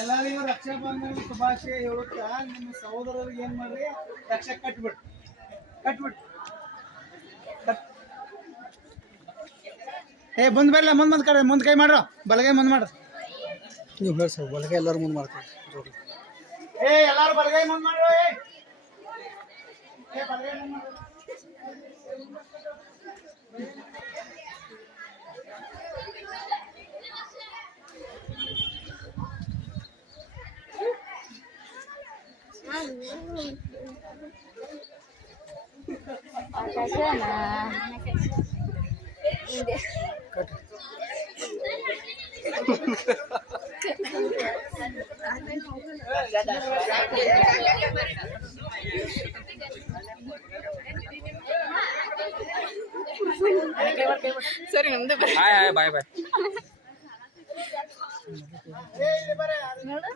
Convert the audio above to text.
ಎಲ್ಲರಿಗೂ ರಕ್ಷಾ ಬಂಧನ ಶುಭಾಶಯ ಹೇಳುತ್ತಾ ನಿಮ್ಮ ಸಹೋದರರಿಗೆ ಏನ್ ಮಾಡ್ರಿ ರಕ್ಷಾ ಕಟ್ಬಿಟ್ಟು ಏ ಬಂದ್ ಬರಲ್ಲ ಮುಂದ್ ಕೈ ಮಾಡ್ರ ಬಲಗೈ ಮುಂದ್ ಮಾಡ್ರ ನೀವು ಹೇಳಿ ಸರ್ ಬಲಗೈ ಎಲ್ಲರೂ ಮುಂದೆ ಮಾಡ್ತೀವಿ ಜೋಡಿ ಏ ಎಲ್ಲಾರು ಬಲಗೈ ಮುಂದ್ ಮಾಡ್ರೋ ಏ ಬಲಗೈ ಮುಂದ್ ಮಾಡ್ರೋ ಸರಿ ನಮ್ದು ಬಾಯ್ ಬಾಯ್ ನೋಡು